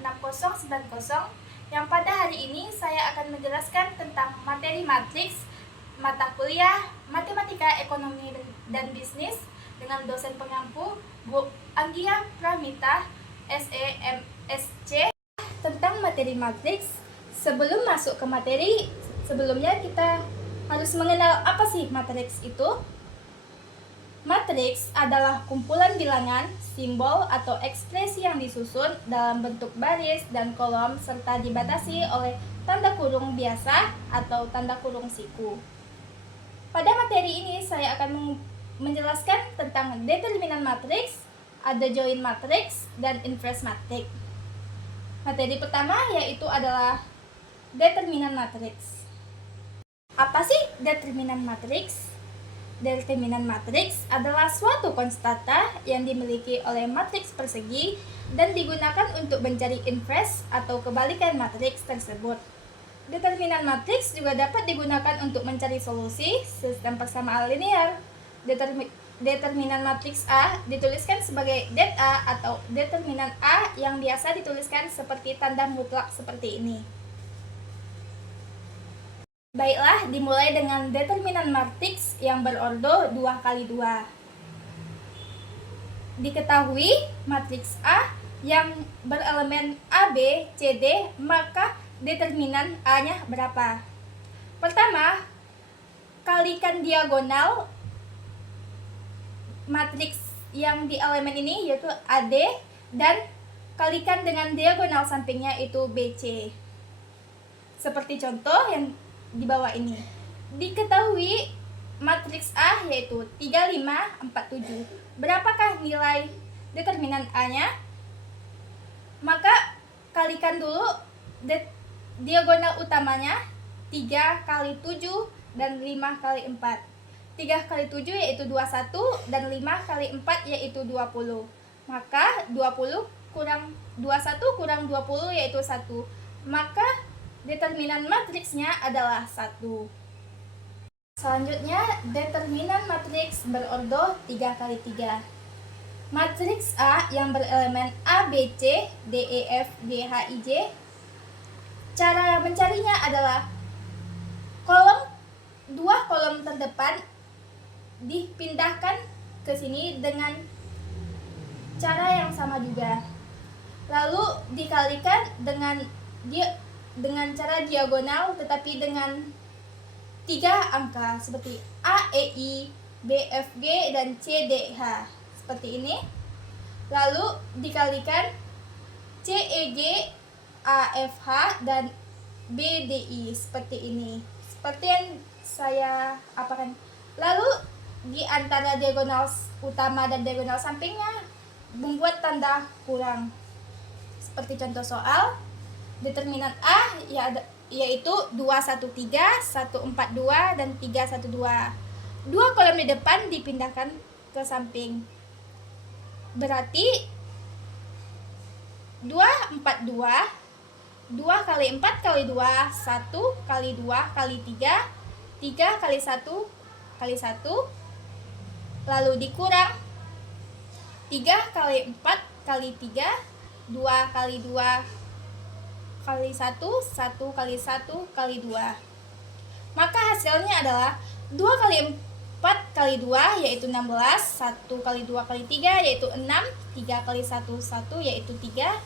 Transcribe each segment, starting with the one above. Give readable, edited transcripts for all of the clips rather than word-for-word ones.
6090 yang pada hari ini saya akan menjelaskan tentang materi matriks mata kuliah Matematika Ekonomi dan Bisnis dengan dosen pengampu Bu Anggia Pramita SEMSC. Tentang materi matriks, sebelum masuk ke materi, sebelumnya kita harus mengenal apa sih matriks itu. Matriks adalah kumpulan bilangan, simbol, atau ekspresi yang disusun dalam bentuk baris dan kolom serta dibatasi oleh tanda kurung biasa atau tanda kurung siku. Pada materi ini saya akan menjelaskan tentang determinan matriks, adjoint matriks, dan inverse matriks. Materi pertama yaitu adalah determinan matriks. Apa sih determinan matriks? Determinan matriks adalah suatu konstanta yang dimiliki oleh matriks persegi dan digunakan untuk mencari inverse atau kebalikan matriks tersebut. Determinan matriks juga dapat digunakan untuk mencari solusi sistem persamaan linear. Determinan matriks A dituliskan sebagai det A atau determinan A yang biasa dituliskan seperti tanda mutlak seperti ini. Baiklah, dimulai dengan determinan matriks yang berordo 2x2. Diketahui matriks A yang berelemen A, B, C, D, maka determinan A-nya berapa? Pertama, kalikan diagonal matriks yang di elemen ini yaitu AD dan kalikan dengan diagonal sampingnya itu BC. Seperti contoh yang di bawah ini. Diketahui matriks A yaitu 3, 5, 4, 7. Berapakah nilai determinan A-nya? Maka kalikan dulu diagonal utamanya 3 kali 7 dan 5 kali 4. 3 kali 7 yaitu 21 dan 5 kali 4 yaitu 20. Maka 20 kurang 21 kurang 20 yaitu 1. Maka determinan matriksnya adalah 1. Selanjutnya, determinan matriks berordo 3x3. Matriks A yang berelemen A, B, C, D, E, F, G, H, I, J. Cara mencarinya adalah dua kolom terdepan dipindahkan ke sini dengan cara yang sama juga. Lalu dikalikan dengan cara diagonal tetapi dengan 3 angka seperti A, E, I, B, F, G, dan C, D, H seperti ini. Lalu dikalikan C, E, G, A, F, H, dan B, D, I seperti ini. Seperti yang saya apakan. Lalu di antara diagonal utama dan diagonal sampingnya membuat tanda kurang. Seperti contoh soal. Determinan A yaitu 213, 142, dan 312. Dua kolom di depan dipindahkan ke samping. Berarti 242, 2 kali 4 kali 2, 1 kali 2 kali 3, 3 kali 1 kali 1, lalu dikurang 3 kali 4 kali 3, 2 kali 2 kali 1, 1 kali 1 kali 2. Maka hasilnya adalah 2 kali 4 kali 2 yaitu 16, 1 kali 2 kali 3 yaitu 6, 3 kali 1 1 yaitu 3.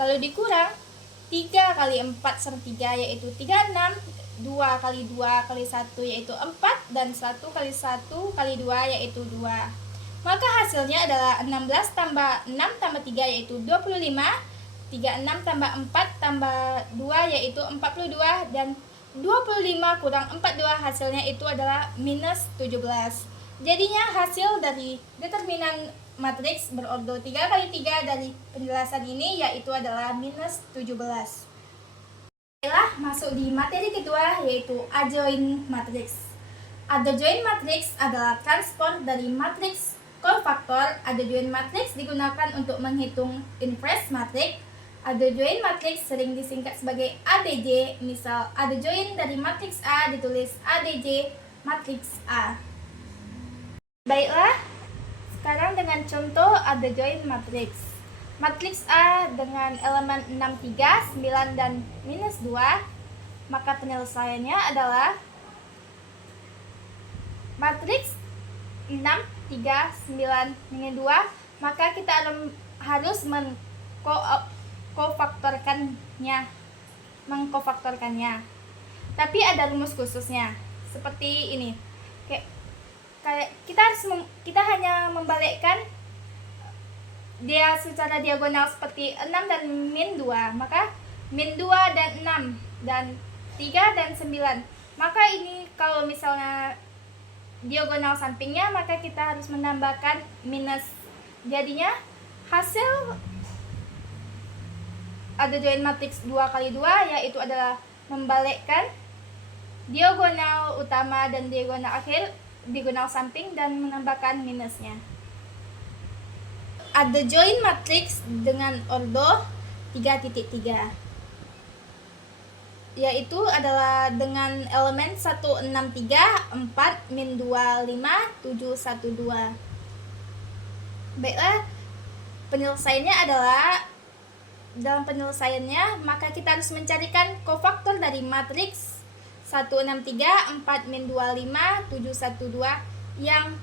Lalu dikurang 3 kali 4 sama 3 yaitu 36, 2 kali 2 kali 1 yaitu 4, dan 1 kali 1 kali 2 yaitu 2. Maka hasilnya adalah 16 tambah 6 tambah 3 yaitu 25, 36 tambah 4 tambah 2 yaitu 42, dan 25 kurang 42 hasilnya itu adalah minus 17. Jadinya hasil dari determinan matriks berordo 3x3 dari penjelasan ini yaitu adalah minus 17. Baiklah, masuk di materi kedua yaitu adjoint matriks. Adjoint matriks adalah transport dari matriks kofaktor. Adjoint matriks digunakan untuk menghitung inverse matriks. Adjoint matriks sering disingkat sebagai ADJ. Misal, adjoint dari matriks A ditulis ADJ matriks A. Baiklah, sekarang dengan contoh adjoint matriks. matriks A dengan elemen 6, 3, 9, dan minus 2, maka penyelesaiannya adalah matriks 6, 3, 9, minus 2, maka kita harus mengkofaktorkannya. Tapi ada rumus khususnya, seperti ini. Kayak kita hanya membalikkan dia secara diagonal seperti 6 dan min 2, maka min 2 dan 6 dan 3 dan 9. Maka ini kalau misalnya diagonal sampingnya, maka kita harus menambahkan minus. Jadinya hasil ada join matriks 2 kali 2 yaitu adalah membalikkan diagonal utama dan diagonal akhir, diagonal samping, dan menambahkan minusnya. Ada join matriks dengan ordo 3.3, yaitu adalah dengan elemen 1, 6, 3, 4, min 2, 5, 7, 1, 2. Baiklah, penyelesaiannya adalah, dalam penyelesaiannya maka kita harus mencarikan kofaktor dari matriks 1, 6, 3, 4, min 2, 5, 7, 1, 2 yang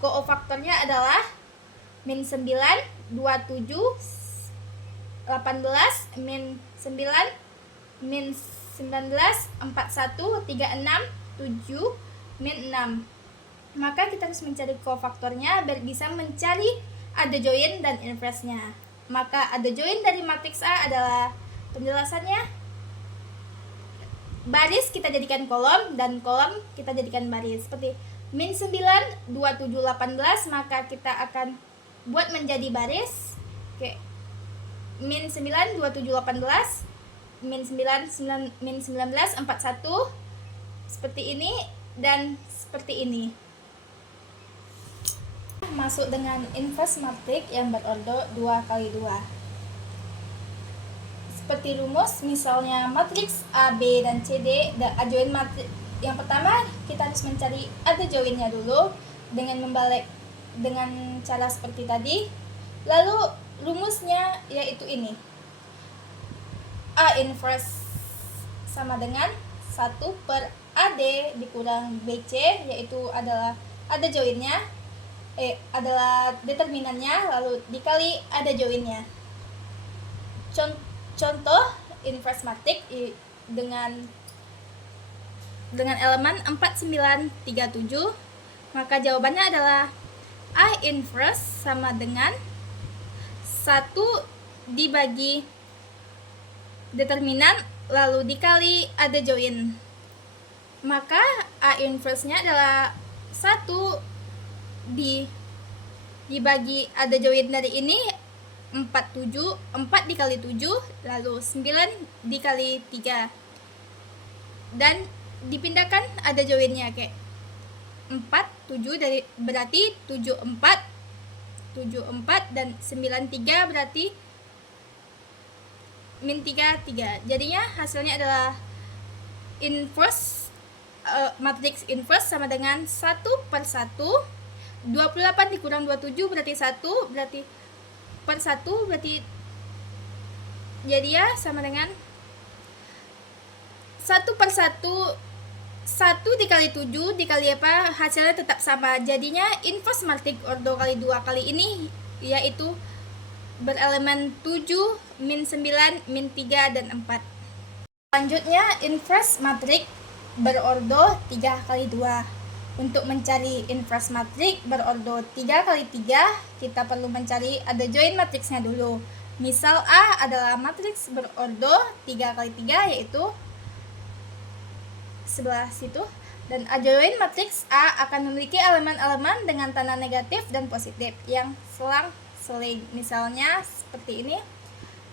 kofaktornya adalah min 9, 27, 18, min 9, min 19, 41, 36, 7, min 6. Maka kita harus mencari kofaktornya biar bisa mencari ada join dan inverse-nya. Maka ada join dari matriks A adalah, penjelasannya, baris kita jadikan kolom dan kolom kita jadikan baris. Seperti min 9, 27, 18, maka kita akan buat menjadi baris. Oke. Min 9, 27, 18, min 9, min 19, 41, seperti ini dan seperti ini. Masuk dengan inverse matriks yang berordo 2 kali 2. Seperti rumus, misalnya matriks A, B, dan C, D, dan join matriks. Yang pertama, kita harus mencari ada joinnya dulu dengan membalik dengan cara seperti tadi. Lalu rumusnya yaitu ini. A inverse sama dengan 1 per AD dikurang BC, yaitu adalah ada joinnya, adalah determinannya, lalu dikali ada joinnya. Contoh inverse matriks dengan elemen 4, 9, 3, 7, maka jawabannya adalah A inverse sama dengan 1 dibagi determinan lalu dikali ada join. Maka A inverse-nya adalah 1 dibagi ada join dari ini 4 dikali 7, lalu 9 dikali 3, dan dipindahkan ada joinnya kayak 4, 7 dari berarti 7, 4 dan 9, 3 berarti min 3, 3. Jadinya hasilnya adalah inverse, matriks inverse sama dengan 1 per 1, 28 dikurang 27 berarti 1, berarti per 1 berarti jadi ya sama dengan 1 per 1, 1 dikali 7 dikali apa, hasilnya tetap sama. Jadinya inverse matriks ordo kali 2 kali ini yaitu berelemen 7, min 9, min 3, dan 4. Selanjutnya inverse matriks berordo 3 kali 2. Untuk mencari inverse matriks berordo 3 kali 3, kita perlu mencari ada join matriksnya dulu. Misal A adalah matriks berordo 3 kali 3, yaitu sebelah situ, dan adjoint matriks A akan memiliki elemen-elemen dengan tanda negatif dan positif yang selang-seling. Misalnya seperti ini,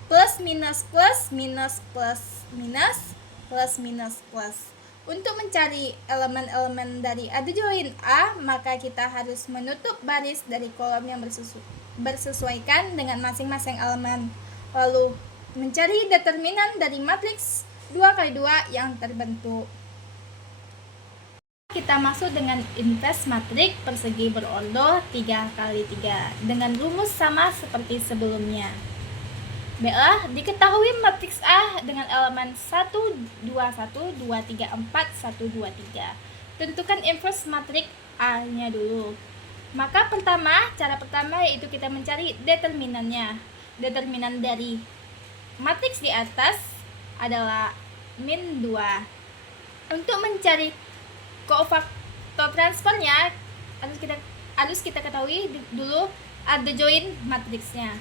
plus minus plus, minus plus minus, plus minus plus. Untuk mencari elemen-elemen dari adjoint A, maka kita harus menutup baris dari kolom yang bersesuaikan dengan masing-masing elemen, lalu mencari determinan dari matriks 2 kali 2 yang terbentuk. Kita masuk dengan inverse matriks persegi berorder 3 kali 3 dengan rumus sama seperti sebelumnya. Baiklah, diketahui matriks A dengan elemen 1, 2, 1, 2, 3, 4, 1, 2, 3. Tentukan inverse matriks A-nya dulu. Maka cara pertama yaitu kita mencari determinannya. Determinan dari matriks di atas adalah min 2. Untuk mencari kofaktor transfernya harus kita ketahui dulu ada join matriksnya.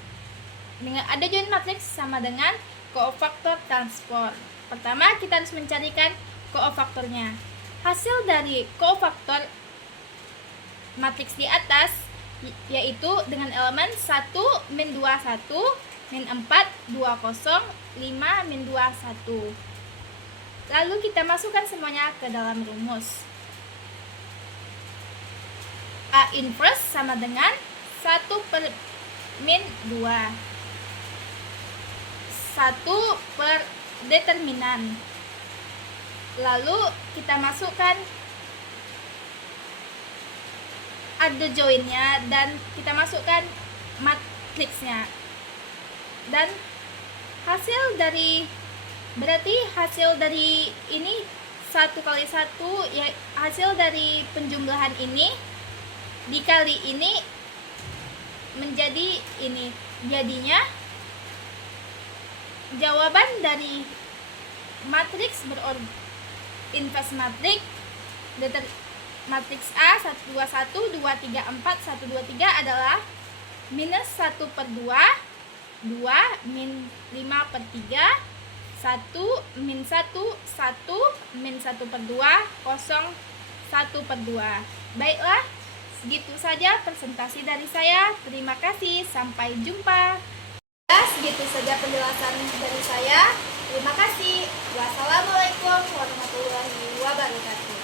Dengan ada join matriks sama dengan kofaktor transfer. Pertama kita harus mencarikan kofaktornya. Hasil dari kofaktor matriks di atas yaitu dengan elemen 1 min 2 1 min 4 2 0 5 min 2 1. Lalu kita masukkan semuanya ke dalam rumus. A inverse sama dengan 1 per min 2 1 per determinan. Lalu kita masukkan ada joinnya dan kita masukkan matriksnya. Dan hasil dari ini 1 kali 1 ya, hasil dari penjumlahan ini dikali ini menjadi ini. Jadinya jawaban dari matriks inverse matriks matriks A 1 2 1 2 3 4 1 2 3 adalah minus 1 per 2 2 min 5 per 3 1 min 1 1 min 1 per 2 0 1 per 2. Baiklah, segitu saja presentasi dari saya. Terima kasih, sampai jumpa. Segitu saja penjelasan dari saya. Terima kasih. Wassalamualaikum warahmatullahi wabarakatuh.